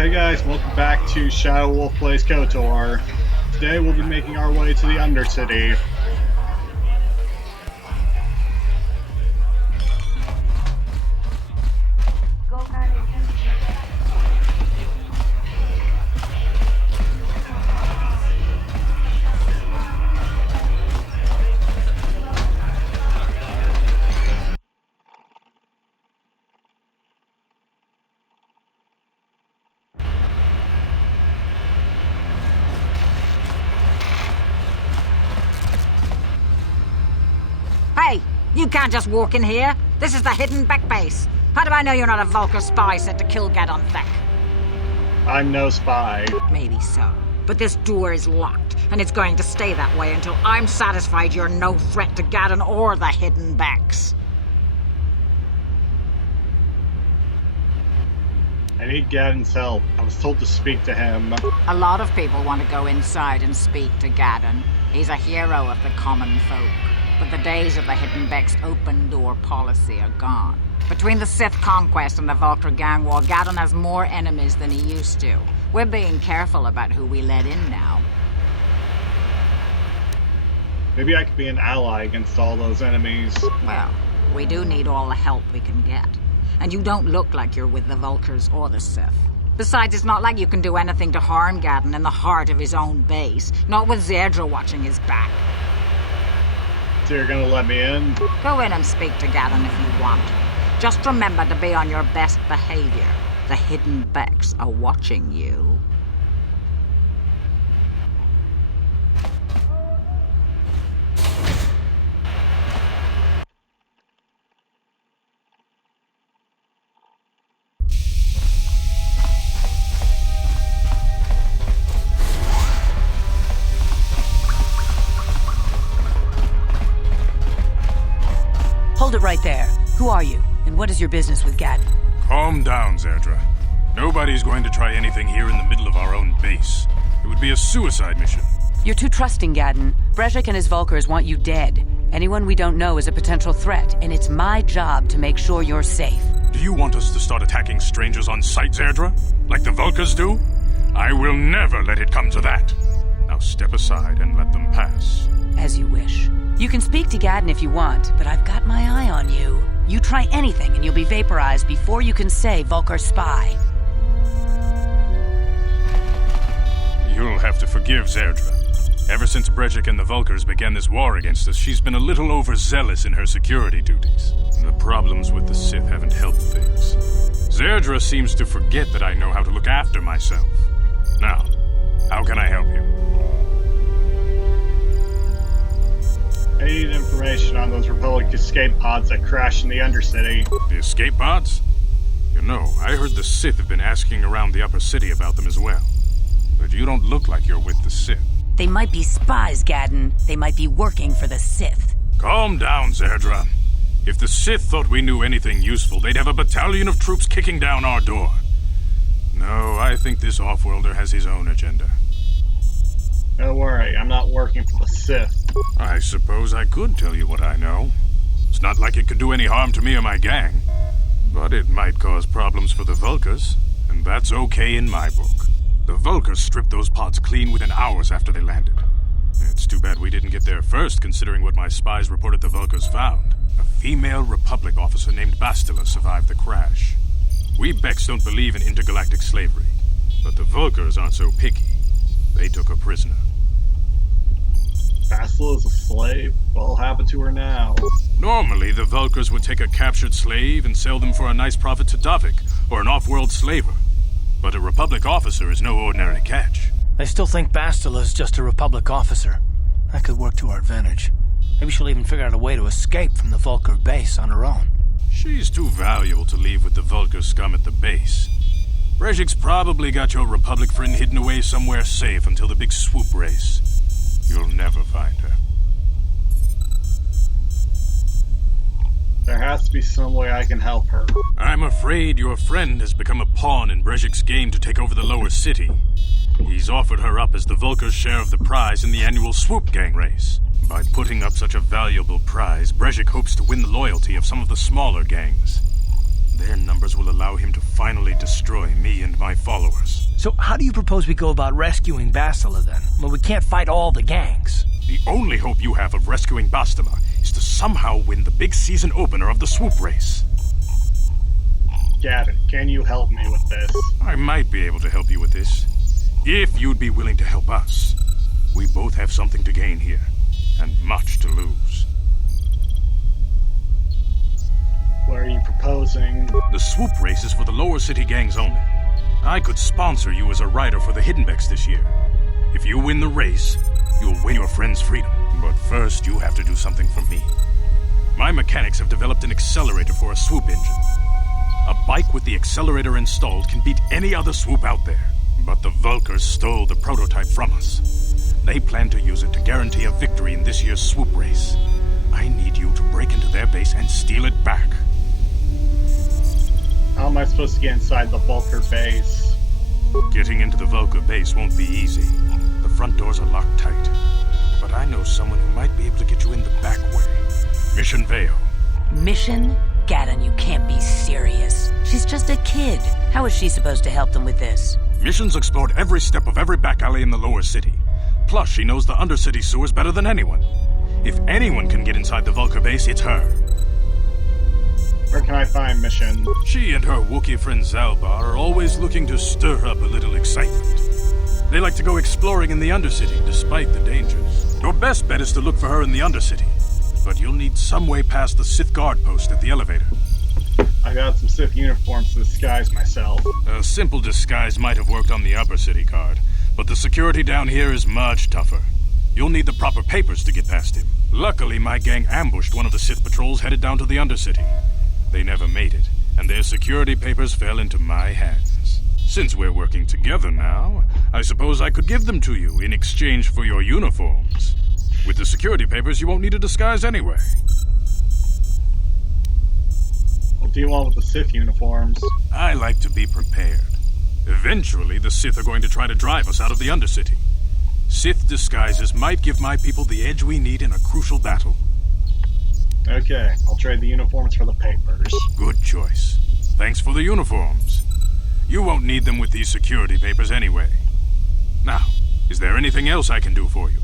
Hey guys, welcome back to Shadow Wolf Plays Kotor. Today we'll be making our way to the Undercity. Hey, you can't just walk in here. This is the hidden back base. How do I know you're not a Vulkar spy sent to kill Gadon Thek? I'm no spy. Maybe so. But this door is locked, and it's going to stay that way until I'm satisfied you're no threat to Gadon or the hidden backs. I need Gadon's help. I was told to speak to him. A lot of people want to go inside and speak to Gadon. He's a hero of the common folk. But the days of the Hidden Beck's open-door policy are gone. Between the Sith conquest and the Vulkar gang war, Gadon has more enemies than he used to. We're being careful about who we let in now. Maybe I could be an ally against all those enemies. Well, we do need all the help we can get. And you don't look like you're with the Vulkars or the Sith. Besides, it's not like you can do anything to harm Gadon in the heart of his own base. Not with Zerdra watching his back. So you're gonna let me in? Go in and speak to Gadon if you want. Just remember to be on your best behavior. The Hidden Becks are watching you. Hold it right there. Who are you, and what is your business with Gadon? Calm down, Zerdra. Nobody's going to try anything here in the middle of our own base. It would be a suicide mission. You're too trusting, Gadon. Brejik and his Vulkars want you dead. Anyone we don't know is a potential threat, and it's my job to make sure you're safe. Do you want us to start attacking strangers on sight, Zerdra? Like the Vulkars do? I will never let it come to that. Now step aside and let them pass. As you wish. You can speak to Gadon if you want, but I've got my eye on you. You try anything and you'll be vaporized before you can say Vulkar spy. You'll have to forgive Zerdra. Ever since Brejik and the Vulkars began this war against us, she's been a little overzealous in her security duties. The problems with the Sith haven't helped things. Zerdra seems to forget that I know how to look after myself. Now, how can I help you? I need information on those Republic escape pods that crashed in the Undercity. The escape pods? You know, I heard the Sith have been asking around the Upper City about them as well. But you don't look like you're with the Sith. They might be spies, Gadon. They might be working for the Sith. Calm down, Zerdra. If the Sith thought we knew anything useful, they'd have a battalion of troops kicking down our door. No, I think this off-worlder has his own agenda. Don't worry, I'm not working for the Sith. I suppose I could tell you what I know. It's not like it could do any harm to me or my gang. But it might cause problems for the Vulkars, and that's okay in my book. The Vulkars stripped those pods clean within hours after they landed. It's too bad we didn't get there first, considering what my spies reported the Vulkars found. A female Republic officer named Bastila survived the crash. We Becks don't believe in intergalactic slavery, but the Vulkars aren't so picky. They took her prisoner. Bastila is a slave? What'll happen to her now? Normally, the Vulkars would take a captured slave and sell them for a nice profit to Davik, or an off-world slaver. But a Republic officer is no ordinary catch. I still think Bastila is just a Republic officer. That could work to our advantage. Maybe she'll even figure out a way to escape from the Vulkar base on her own. She's too valuable to leave with the Vulkar scum at the base. Brejik's probably got your Republic friend hidden away somewhere safe until the big swoop race. You'll never find her. There has to be some way I can help her. I'm afraid your friend has become a pawn in Brejik's game to take over the lower city. He's offered her up as the Vulkar's share of the prize in the annual swoop gang race. By putting up such a valuable prize, Brejik hopes to win the loyalty of some of the smaller gangs. Their numbers will allow him to finally destroy me and my followers. So how do you propose we go about rescuing Bastila then? Well, we can't fight all the gangs. The only hope you have of rescuing Bastila is to somehow win the big season opener of the swoop race. Gavin, can you help me with this? I might be able to help you with this, if you'd be willing to help us. We both have something to gain here, and much to lose. What are you proposing? The swoop race is for the lower city gangs only. I could sponsor you as a rider for the Hiddenbecks this year. If you win the race, you'll win your friend's freedom. But first, you have to do something for me. My mechanics have developed an accelerator for a swoop engine. A bike with the accelerator installed can beat any other swoop out there. But the Vulkars stole the prototype from us. They plan to use it to guarantee a victory in this year's swoop race. I need you to break into their base and steal it back. How am I supposed to get inside the Vulkar base? Getting into the Vulkar base won't be easy. The front doors are locked tight. But I know someone who might be able to get you in the back way. Mission Vale. Mission? Gaddon, you can't be serious. She's just a kid. How is she supposed to help them with this? Mission's explored every step of every back alley in the lower city. Plus, she knows the Undercity sewers better than anyone. If anyone can get inside the Vulkar base, it's her. Where can I find Mission? She and her Wookiee friend Zalbar are always looking to stir up a little excitement. They like to go exploring in the Undercity, despite the dangers. Your best bet is to look for her in the Undercity. But you'll need some way past the Sith guard post at the elevator. I got some Sith uniforms to disguise myself. A simple disguise might have worked on the upper city guard, but the security down here is much tougher. You'll need the proper papers to get past him. Luckily, my gang ambushed one of the Sith patrols headed down to the Undercity. They never made it, and their security papers fell into my hands. Since we're working together now, I suppose I could give them to you in exchange for your uniforms. With the security papers, you won't need a disguise anyway. What do you want with the Sith uniforms? I like to be prepared. Eventually, the Sith are going to try to drive us out of the Undercity. Sith disguises might give my people the edge we need in a crucial battle. Okay, I'll trade the uniforms for the papers. Good choice. Thanks for the uniforms. You won't need them with these security papers anyway. Now, is there anything else I can do for you?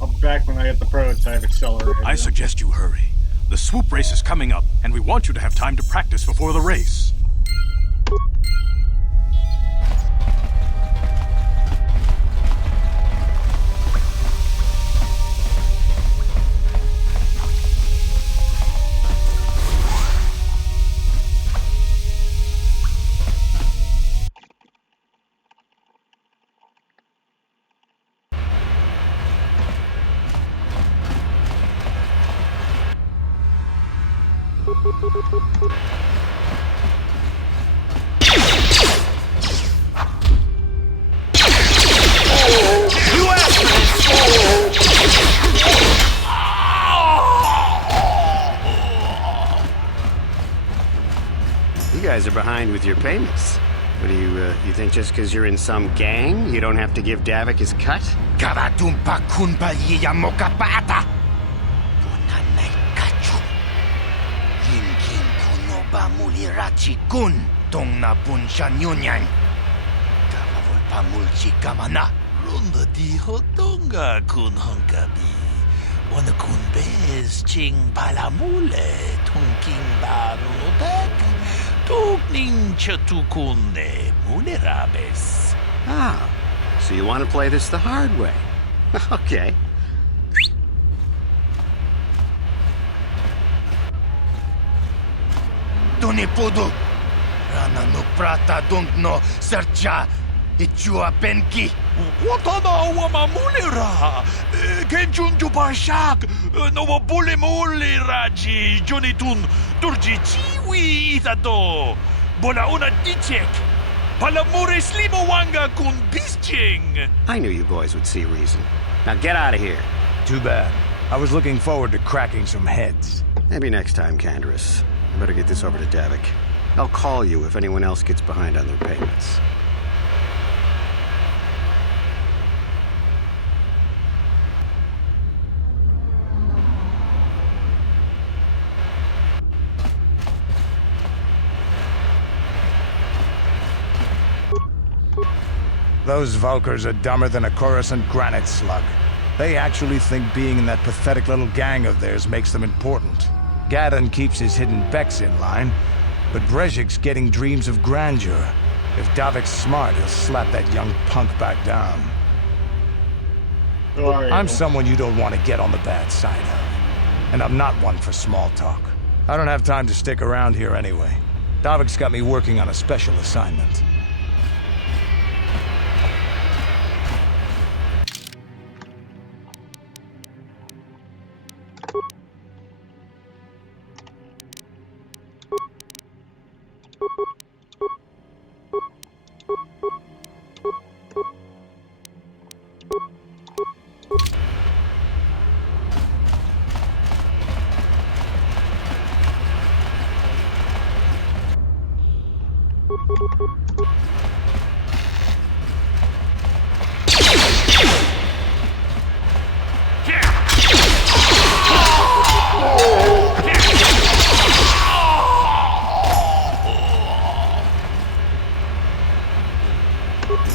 I'll be back when I get the prototype accelerator. I suggest you hurry. The swoop race is coming up, and we want you to have time to practice before the race. You guys are behind with your payments. What do you think just because you're in some gang, you don't have to give Davik his cut? Karatumpa kunpa yiyamokapata. Punanay kachu. Yinkin kunoba mulirachi kun. Tong na bunshan yunyan. Kavavul pamulchi kamana. Runda di hotonga kun honkabi. Wana kun bez ching palamule. Tungking barunotek. Tukning chatukune mulerabes. Ah, so you want to play this the hard way. Okay. Tunipudu. Rana no prata dunkno sercha. Ichua penki. Watana wamamulera. Kenchun jubashak. No wabule muli raji. Jonitun. Turji chiwi itado. Bola una dichek. Palamure slimowanga kun bisching. I knew you boys would see reason. Now get out of here. Too bad. I was looking forward to cracking some heads. Maybe next time, Canderous. I better get this over to Davik. I'll call you if anyone else gets behind on their payments. Those Vulkars are dumber than a Coruscant granite slug. They actually think being in that pathetic little gang of theirs makes them important. Gadon keeps his hidden Becks in line, but Brezhik's getting dreams of grandeur. If Davik's smart, he'll slap that young punk back down. Who are you? I'm someone you don't want to get on the bad side of. And I'm not one for small talk. I don't have time to stick around here anyway. Davik's got me working on a special assignment.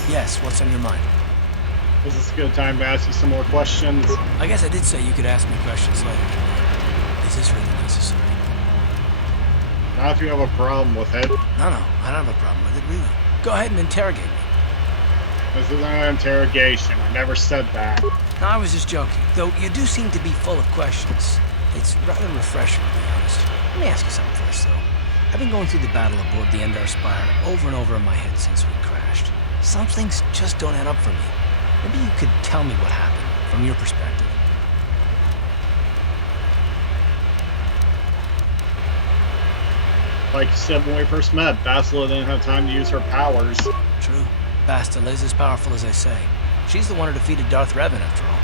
Yes, what's on your mind? Is this a good time to ask you some more questions? I guess I did say you could ask me questions later. Is this really necessary? Not if you have a problem with it. No, I don't have a problem with it, really. Go ahead and interrogate me. This isn't an interrogation. I never said that. No, I was just joking. Though you do seem to be full of questions. It's rather refreshing, to be honest. Let me ask you something first, though. I've been going through the battle aboard the Endar Spire over and over in my head since we crashed. Some things just don't add up for me. Maybe you could tell me what happened, from your perspective. Like you said when we first met, Bastila didn't have time to use her powers. True. Bastila is as powerful as they say. She's the one who defeated Darth Revan, after all.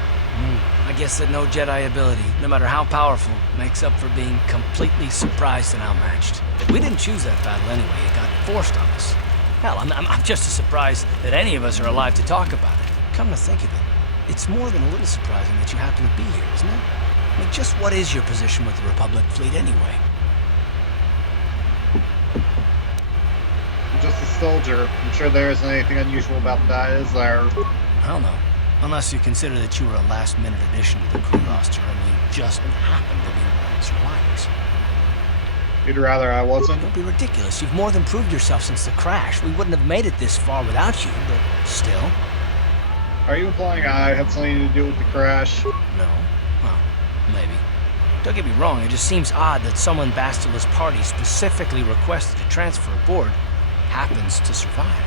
I guess that no Jedi ability, no matter how powerful, makes up for being completely surprised and outmatched. We didn't choose that battle anyway. It got forced on us. Hell, I'm just as surprised that any of us are alive to talk about it. Come to think of it, it's more than a little surprising that you happen to be here, isn't it? I mean, just what is your position with the Republic fleet anyway? I'm just a soldier. I'm sure there isn't anything unusual about that, is there? I don't know. Unless you consider that you were a last-minute addition to the crew roster and you just happened to be one of the survivors. You'd rather I wasn't? Don't be ridiculous. You've more than proved yourself since the crash. We wouldn't have made it this far without you, but still. Are you implying I had something to do with the crash? No. Well, maybe. Don't get me wrong, it just seems odd that someone Bastila's party specifically requested to transfer aboard happens to survive.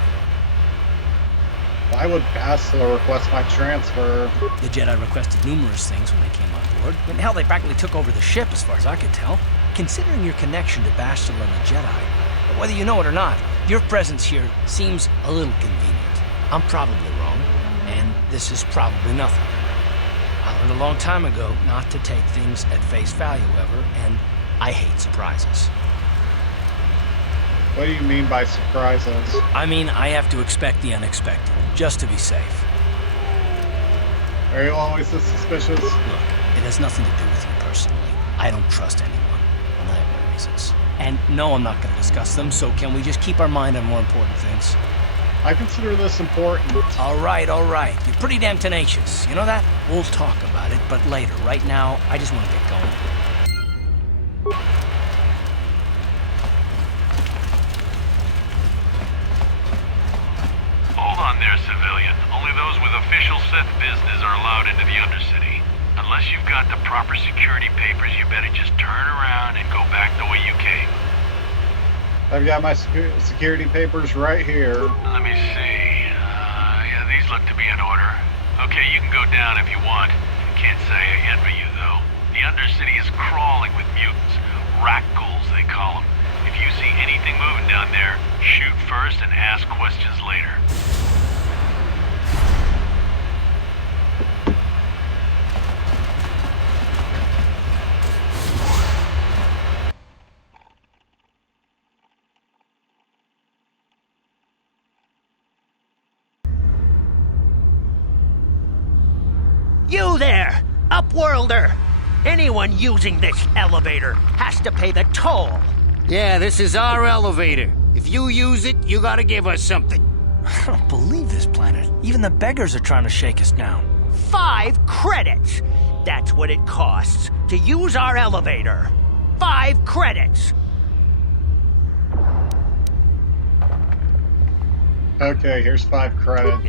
Why would Bastila request my transfer? The Jedi requested numerous things when they came on board. And hell, they practically took over the ship, as far as I could tell. Considering your connection to Bastila and the Jedi, whether you know it or not, your presence here seems a little convenient. I'm probably wrong, and this is probably nothing. I learned a long time ago not to take things at face value ever, and I hate surprises. What do you mean by surprises? I mean, I have to expect the unexpected, just to be safe. Are you always this suspicious? Look, it has nothing to do with you personally. I don't trust anyone. And I have my reasons. And no, I'm not going to discuss them, so can we just keep our mind on more important things? I consider this important. All right. You're pretty damn tenacious. You know that? We'll talk about it, but later. Right now, I just want to get going. Hold on there, civilian. Only those with official Sith business are allowed into the Undercity. Unless you've got the proper security papers, you better just turn around and go back the way you came. I've got my security papers right here. Let me see. Yeah, these look to be in order. Okay, you can go down if you want. Can't say I envy you, though. The Undercity is crawling with mutants. Rat ghouls, they call them. If you see anything moving down there, shoot first and ask questions later. You there, Upworlder! Anyone using this elevator has to pay the toll. Yeah, this is our elevator. If you use it, you gotta give us something. I don't believe this planet. Even the beggars are trying to shake us down. 5 credits! That's what it costs to use our elevator. 5 credits! Okay, here's 5 credits.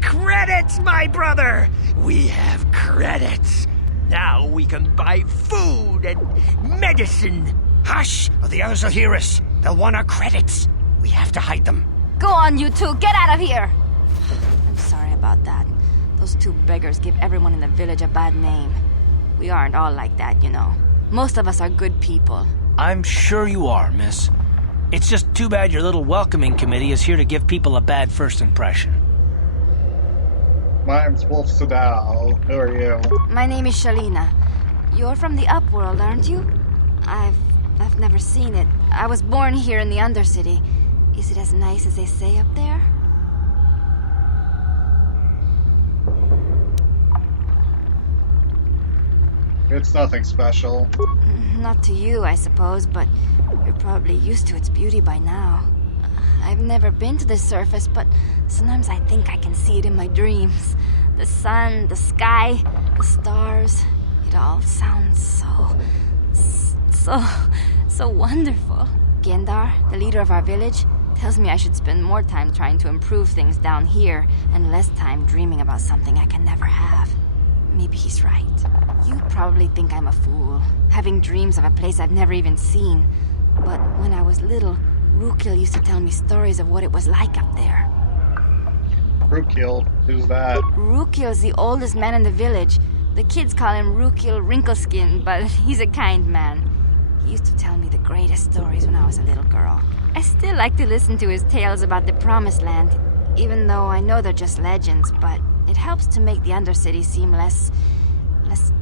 Credits, my brother! We have credits. Now we can buy food and medicine. Hush, or the others will hear us. They'll want our credits. We have to hide them. Go on, you two. Get out of here. I'm sorry about that. Those 2 beggars give everyone in the village a bad name. We aren't all like that, you know. Most of us are good people. I'm sure you are, miss. It's just too bad your little welcoming committee is here to give people a bad first impression. My name's Wolf Sadao. Who are you? My name is Shalina. You're from the Upworld, aren't you? I've never seen it. I was born here in the Undercity. Is it as nice as they say up there? It's nothing special. Not to you, I suppose, but you're probably used to its beauty by now. I've never been to the surface, but sometimes I think I can see it in my dreams. The sun, the sky, the stars. It all sounds so wonderful. Gendar, the leader of our village, tells me I should spend more time trying to improve things down here and less time dreaming about something I can never have. Maybe he's right. You probably think I'm a fool, having dreams of a place I've never even seen. But when I was little, Rukil used to tell me stories of what it was like up there. Rukil? Who's that? Rukil's the oldest man in the village. The kids call him Rukil Wrinkleskin, but he's a kind man. He used to tell me the greatest stories when I was a little girl. I still like to listen to his tales about the Promised Land, even though I know they're just legends, but it helps to make the Undercity seem less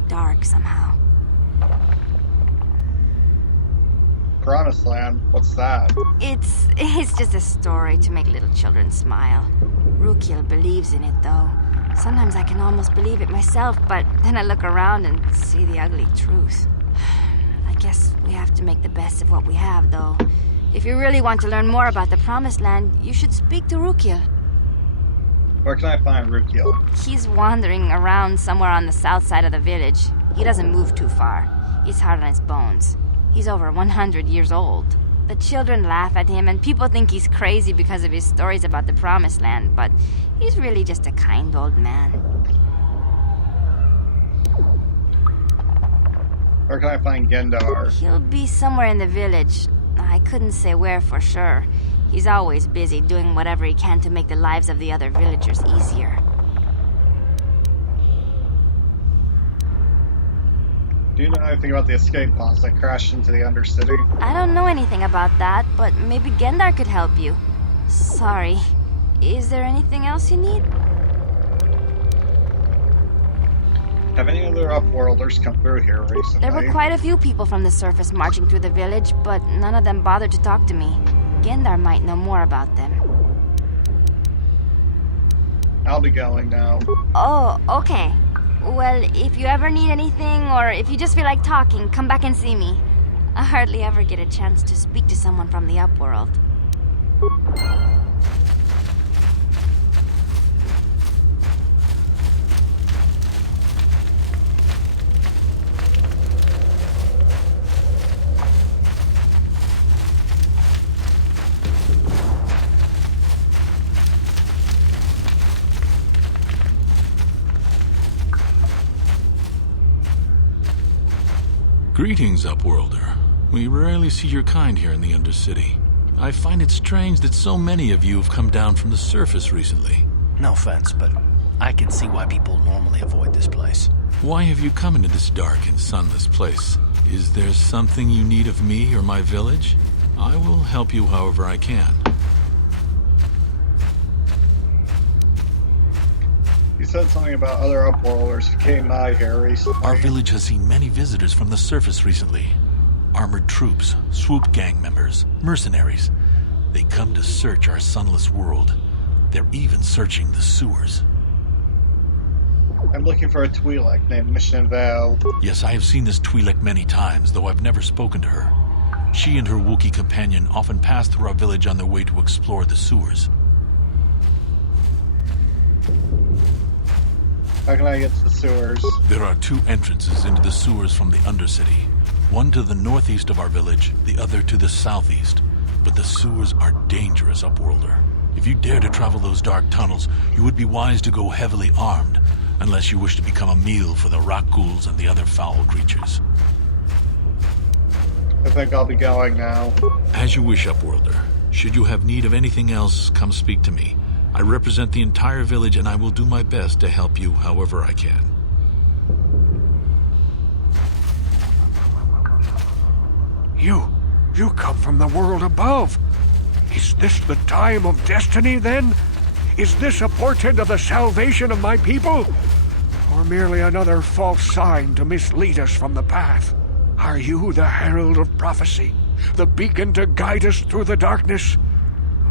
dark somehow. Promised Land? What's that? It's just a story to make little children smile. Rukil believes in it, though. Sometimes I can almost believe it myself, but then I look around and see the ugly truth. I guess we have to make the best of what we have, though. If you really want to learn more about the Promised Land, you should speak to Rukil. Where can I find Rukil? He's wandering around somewhere on the south side of the village. He doesn't move too far. He's hard on his bones. He's over 100 years old. The children laugh at him, and people think he's crazy because of his stories about the Promised Land, but he's really just a kind old man. Where can I find Gendar? He'll be somewhere in the village. I couldn't say where for sure. He's always busy doing whatever he can to make the lives of the other villagers easier. Do you know anything about the escape pods that crashed into the Undercity? I don't know anything about that, but maybe Gendar could help you. Sorry. Is there anything else you need? Have any other Upworlders come through here recently? There were quite a few people from the surface marching through the village, but none of them bothered to talk to me. Gendar might know more about them. I'll be going now. Oh, okay. Well, if you ever need anything, or if you just feel like talking, come back and see me. I hardly ever get a chance to speak to someone from the Upworld. Greetings, Upworlder. We rarely see your kind here in the Undercity. I find it strange that so many of you have come down from the surface recently. No offense, but I can see why people normally avoid this place. Why have you come into this dark and sunless place? Is there something you need of me or my village? I will help you however I can. You said something about other Upworlders who came by here recently. Our village has seen many visitors from the surface recently. Armored troops, swoop gang members, mercenaries. They come to search our sunless world. They're even searching the sewers. I'm looking for a Twi'lek named Mission Vale. Yes, I have seen this Twi'lek many times, though I've never spoken to her. She and her Wookiee companion often pass through our village on their way to explore the sewers. How can I get to the sewers? There are two entrances into the sewers from the Undercity. One to the northeast of our village, the other to the southeast. But the sewers are dangerous, Upworlder. If you dare to travel those dark tunnels, you would be wise to go heavily armed, unless you wish to become a meal for the rock ghouls and the other foul creatures. I think I'll be going now. As you wish, Upworlder. Should you have need of anything else, come speak to me. I represent the entire village, and I will do my best to help you however I can. You come from the world above. Is this the time of destiny, then? Is this a portent of the salvation of my people? Or merely another false sign to mislead us from the path? Are you the herald of prophecy? The beacon to guide us through the darkness?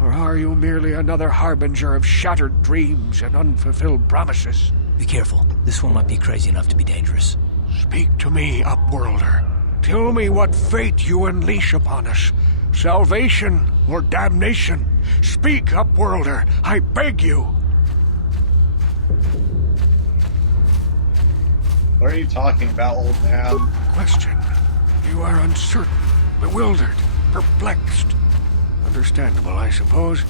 Or are you merely another harbinger of shattered dreams and unfulfilled promises? Be careful. This one might be crazy enough to be dangerous. Speak to me, Upworlder. Tell me what fate you unleash upon us. Salvation or damnation? Speak, Upworlder, I beg you. What are you talking about, old man? Question. You are uncertain, bewildered, perplexed. Understandable, I suppose.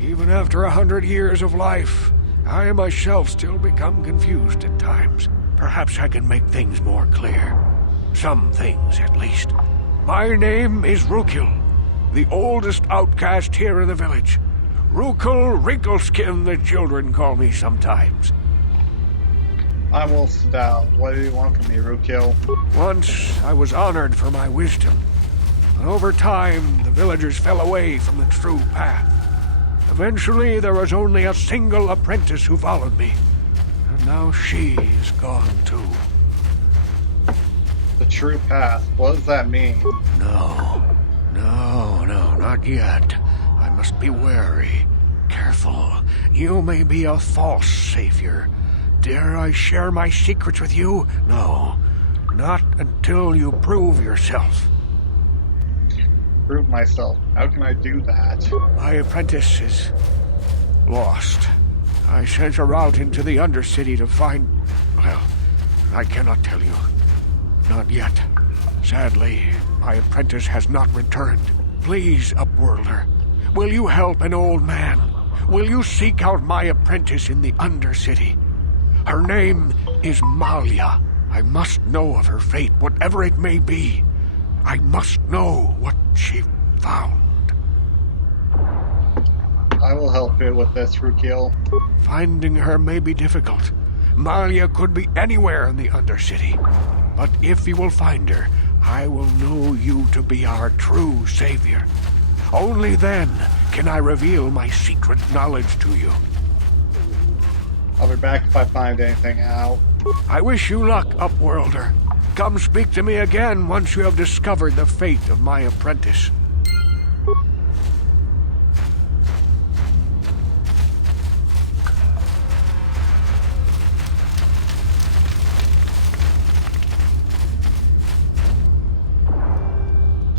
Even after 100 years of life, I myself still become confused at times. Perhaps I can make things more clear. Some things, at least. My name is Rukil, the oldest outcast here in the village. Rukil Wrinkleskin, the children call me sometimes. I'm Wolf Stout. What do you want from me, Rukil? Once I was honored for my wisdom. But over time, the villagers fell away from the true path. Eventually, there was only a single apprentice who followed me. And now she is gone too. The true path. What does that mean? No, not yet. I must be wary. Careful. You may be a false savior. Dare I share my secrets with you? No, not until you prove yourself. Prove myself. How can I do that? My apprentice is lost. I sent her out into the Undercity to find... Well, I cannot tell you. Not yet. Sadly, my apprentice has not returned. Please, Upworlder, will you help an old man? Will you seek out my apprentice in the Undercity? Her name is Malia. I must know of her fate, whatever it may be. I must know what she found. I will help you with this, Rukil. Finding her may be difficult. Malia could be anywhere in the Undercity. But if you will find her, I will know you to be our true savior. Only then can I reveal my secret knowledge to you. I'll be back if I find anything out. I wish you luck, Upworlder. Come speak to me again once you have discovered the fate of my apprentice.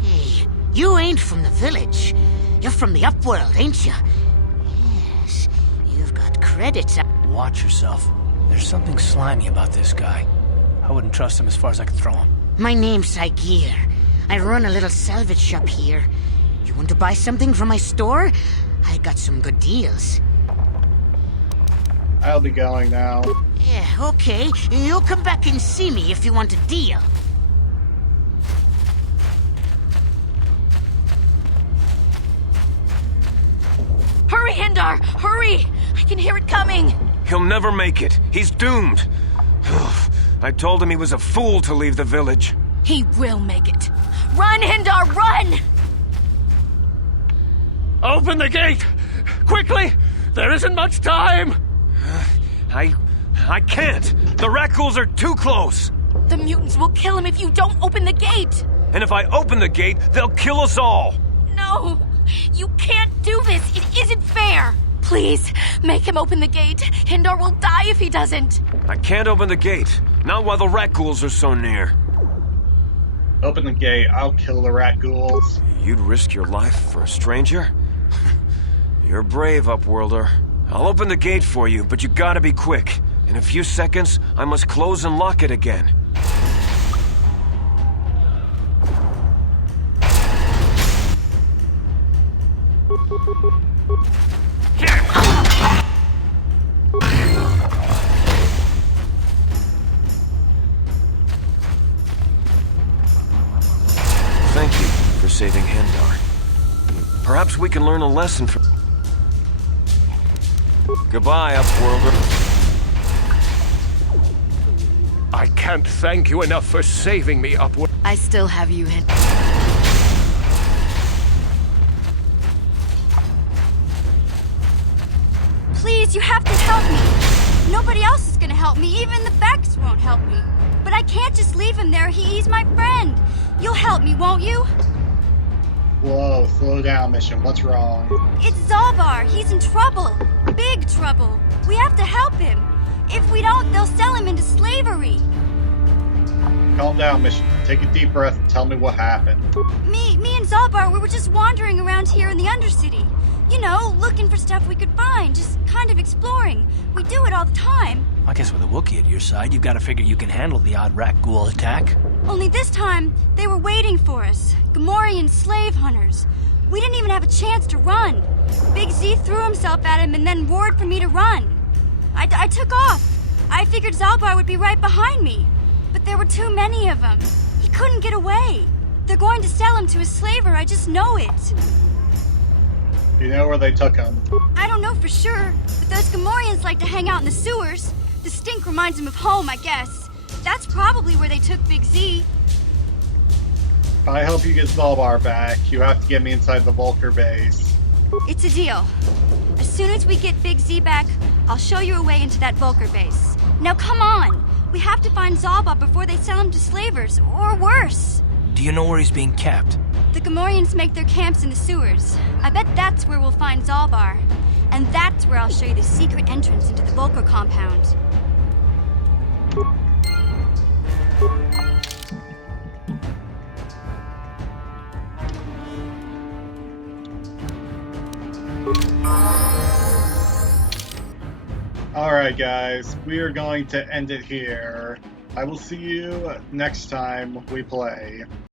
Hey, you ain't from the village. You're from the Upworld, ain't you? Yes, you've got credits. Watch yourself. There's something slimy about this guy. I wouldn't trust him as far as I could throw him. My name's Saigir. I run a little salvage shop here. You want to buy something from my store? I got some good deals. I'll be going now. Yeah, okay. You'll come back and see me if you want a deal. Hurry, Hindar! Hurry! I can hear it coming! He'll never make it. He's doomed. I told him he was a fool to leave the village. He will make it. Run, Hindar, run! Open the gate! Quickly! There isn't much time! I can't. The rat ghouls are too close. The mutants will kill him if you don't open the gate! And if I open the gate, they'll kill us all. No! You can't do this! It isn't fair! Please, make him open the gate. Hindar will die if he doesn't. I can't open the gate. Not while the rat ghouls are so near. Open the gate. I'll kill the rat ghouls. You'd risk your life for a stranger? You're brave, Upworlder. I'll open the gate for you, but you gotta be quick. In a few seconds, I must close and lock it again. Thank you for saving Hendar. Perhaps we can learn a lesson from... Goodbye, Upworlder. I can't thank you enough for saving me, Upworld. I still have you in. Please, you have to help me. Nobody else is gonna help me. Even the Becks won't help me. But I can't just leave him there. He's my friend. You'll help me, won't you? Whoa, slow down, Mission. What's wrong? It's Zalbar. He's in trouble. Big trouble. We have to help him. If we don't, they'll sell him into slavery. Calm down, Mission. Take a deep breath and tell me what happened. Me and Zalbar, we were just wandering around here in the Undercity. You know, looking for stuff we could find, just kind of exploring. We do it all the time. I guess with a Wookiee at your side, you've got to figure you can handle the odd rat ghoul attack. Only this time, they were waiting for us. Gamorrean slave hunters. We didn't even have a chance to run. Big Z threw himself at him and then roared for me to run. I took off. I figured Zalbar would be right behind me. But there were too many of them. He couldn't get away. They're going to sell him to a slaver, I just know it. You know where they took him? I don't know for sure, but those Gamorreans like to hang out in the sewers. The stink reminds them of home, I guess. That's probably where they took Big Z. If I help you get Zalbar back, you have to get me inside the Vulker base. It's a deal. As soon as we get Big Z back, I'll show you a way into that Vulker base. Now come on! We have to find Zalbar before they sell him to slavers, or worse. Do you know where he's being kept? The Gamorreans make their camps in the sewers. I bet that's where we'll find Zalbar. And that's where I'll show you the secret entrance into the Vulker compound. Alright guys, we are going to end it here. I will see you next time we play.